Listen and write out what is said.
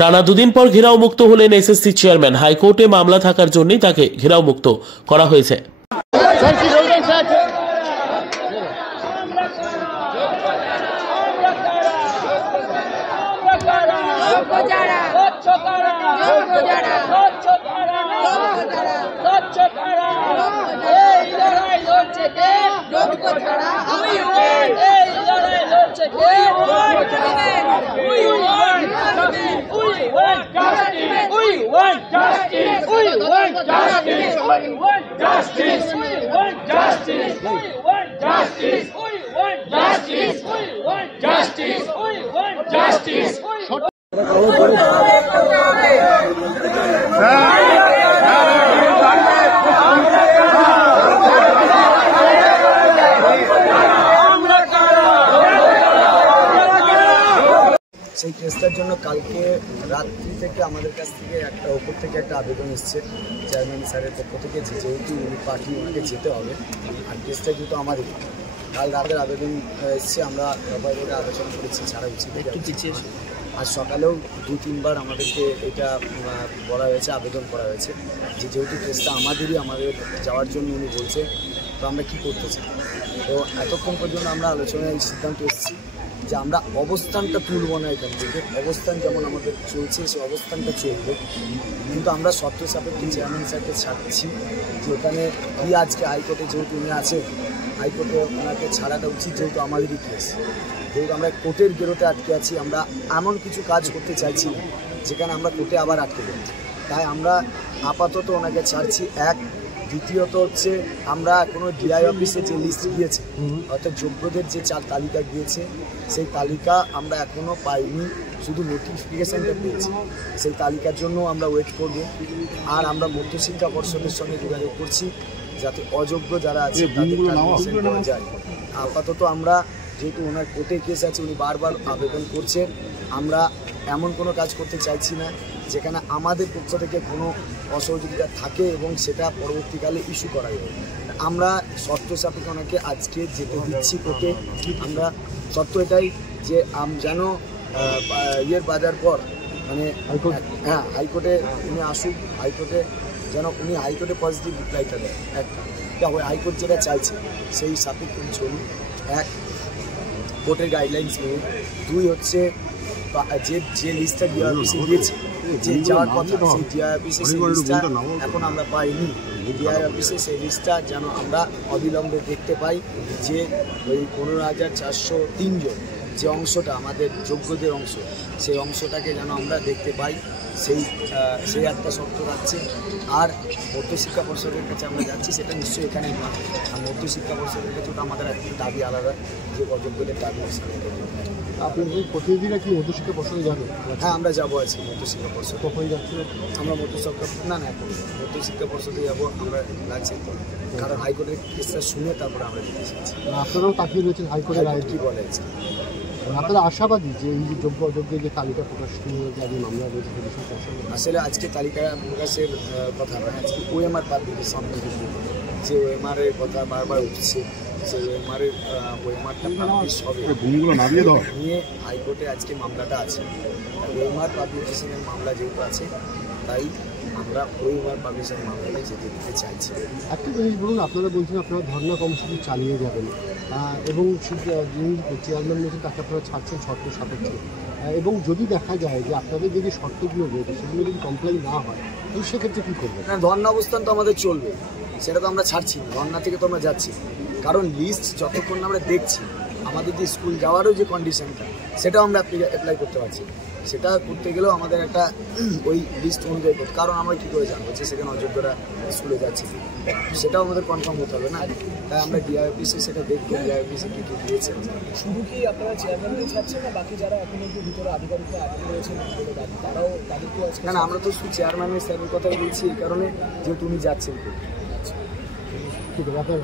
টানা দুদিন পর ঘেরাও মুক্ত হলেন এসএসসি চেয়ারম্যান। হাইকোর্টে মামলা থাকার জন্যই তাকে ঘেরাও মুক্ত করা হয়েছে। সেই কেসটার জন্য কালকে রাত্রি থেকে আমাদের কাছ থেকে ওপর থেকে একটা আবেদন এসছে চেয়ারম্যান স্যারের পক্ষ থেকে, যেহেতু উনি পার্টি ওনাকে যেতে হবে আর কেসটা যেহেতু আমাদের কাল রাতের আবেদন এসছে, আমরা সবাই করে আলোচনা করেছি ছাড়া উচিত একটু পিছিয়ে। আর সকালেও 2-3 বার আমাদেরকে এটা বলা হয়েছে, আবেদন করা হয়েছে যে যেহেতু কেসটা আমাদেরই, আমাদের যাওয়ার জন্য উনি বলছে, তো আমরা কী করতে চাই। তো এতক্ষণ পর্যন্ত আমরা আলোচনায় সিদ্ধান্ত এসেছি যে আমরা অবস্থানটা তুলব না এখান থেকে। অবস্থান যেমন আমাদের চলছে সেই অবস্থানটা চলবে, কিন্তু আমরা শর্ত সাপেক্ষে চেয়ারম্যান স্যারকে ছাড়ছি যে ওখানে কি আজকে হাইকোর্টে যেহেতু উনি আছে, হাইকোর্টে ওনাকে ছাড়াটা উচিত, যেহেতু আমাদেরই কেস, যেহেতু আমরা কোর্টের গেরোতে আটকে আছি। আমরা এমন কিছু কাজ করতে চাইছি না যেখানে আমরা কোর্টে আবার আটকে যাই, তাই আমরা আপাতত ওনাকে ছাড়ছি। এক, দ্বিতীয়ত হচ্ছে আমরা এখনও ডিআই অফিসে যে লিস্ট গিয়েছে, অর্থাৎ যোগ্যদের যে 4 তালিকা গিয়েছে, সেই তালিকা আমরা এখনও পাইনি, শুধু নোটিফিকেশানটা পেয়েছি। সেই তালিকার জন্য আমরা ওয়েট করব। আর আমরা মধ্যশিক্ষা পর্ষদের সঙ্গে যোগাযোগ করছি যাতে অযোগ্য যারা আছে তাদের পারমিশন দেওয়া যায়। আপাতত আমরা, যেহেতু ওনার কোর্টে কেস আছে, উনি বারবার আবেদন করছেন, আমরা এমন কোনো কাজ করতে চাইছি না যেখানে আমাদের পক্ষ থেকে কোনো অসহযোগিতা থাকে এবং সেটা পরবর্তীকালে ইস্যু করা যায়। আমরা শর্ত সাপেক্ষে ওনাকে আজকে যেতে দিচ্ছি কোর্টে। আমরা শর্ত এটাই যে যেন বাজার পর মানে হ্যাঁ হাইকোর্টে উনি আসুক, হাইকোর্টে যেন উনি হাইকোর্টে পজিটিভ রিপ্লাইটা দেয়। একটা হাইকোর্ট যেটা চাইছে সেই সাপেক্ষে চলুন। এক, কোর্টের গাইডলাইন্স মেনে। 2 হচ্ছে যে লিস্টটা ডিআই অফিসে দিয়েছে, যে যাওয়ার কথা, সেই ডিআই অফিসে সেই লিস্টটা এখন আমরা পাইনি। ডিআই অফিসে সেই লিস্টটা যেন আমরা অবিলম্বে দেখতে পাই, যে ওই 15,403 জন যে অংশটা আমাদের যোগ্যদের অংশ, সেই অংশটাকে যেন আমরা দেখতে পাই, সেই একটা শর্ত রাখছে। আর মধ্যশিক্ষা পর্ষদের কাছে আমরা যাচ্ছি, সেটা নিশ্চয়ই এখানেই নয়। আর মধ্যশিক্ষা পর্ষদের কাছে ওটা আমাদের একটা দাবি আলাদা, যে অযোগ্যদের দাবি হিসাবে। আপনি প্রতিনিধিরা কি মধ্যশিক্ষা পর্ষদে যাবেন? হ্যাঁ, আমরা যাবো আছি মধ্যশিক্ষা পর্ষদ। কখন যাচ্ছিল? আমরা এখন মধ্যশিক্ষা পর্ষদে যাবো আমরা লাগছে, কারণ হাইকোর্টের কেসটা শুনে তারপরে আমরা যেতে চাইছি। আপনারাও তাকিয়ে রয়েছেন হাইকোর্টের রায় কী বলে। আপনারা আশাবাদী যে এই যে যোগ্য অযোগ্যের যে তালিকা প্রকাশ যাবে মামলা রয়েছে, আসলে আজকে তালিকা প্রকাশের কথা নয়, আজকে ওএমআর পাবলিকের সামনে যে ওএমআরের কথা বারবার উঠছে, সেই ওএমআরটা পাবলিশ হবে নিয়ে হাইকোর্টে আজকে মামলাটা আছে। ওএমআর পাবলিকেশনের মামলা যেহেতু আছে, তাই আমরা ওএমআর পাবলিকেশনের মামলাটাই যেতে দিতে চাইছি। একটা জিনিস বলুন, আপনারা বলছেন আপনারা ধর্ণা কর্মসূচি চালিয়ে যাবেন এবং যিনি চেয়ারম্যান রয়েছেন তাকে আপনারা ছাড়ছেন শর্ত সাপেক্ষে, এবং যদি দেখা যায় যে আপনাদের যে শর্তগুলো রয়েছে সেগুলো যদি কমপ্লেন না হয়, তো সেক্ষেত্রে কী করবেন? না, ধর্ণা অবস্থান তো আমাদের চলবে, সেটা তো আমরা ছাড়ছি না, ধর্ণা থেকে তো আমরা যাচ্ছি। কারণ লিস্ট যতক্ষণ আমরা দেখছি, আমাদের যে স্কুল যাওয়ারও যে কন্ডিশনটা, সেটাও আমরা অ্যাপ্লাই করতে পারছি। সেটা করতে গেলেও আমাদের একটা ওই লিস্ট অনুযায়ী করতে, কারণ আমরা কী করে জানবো যে সেখানে অযোগ্যরা স্কুলে যাচ্ছে, সেটাও আমাদের কনফার্ম হতে হবে না। তাই আমরা ডিআই অফিসে সেটা দেখবো, ডিআই অফিসে কী কী দিয়েছে। শুধু কি আপনারা চেয়ারম্যানকে ছাড়ছেন না বাকি যারা এখন অব্দি ভিতরে আধিকারিকরা আটকে রয়েছেন তারাও তাদেরকেও আছে? না, আমরা তো শুধু চেয়ারম্যানের স্যারের কথাই বলছি, এই কারণে যেহেতু উনি যাচ্ছেন। ঠিক আছে, আপনার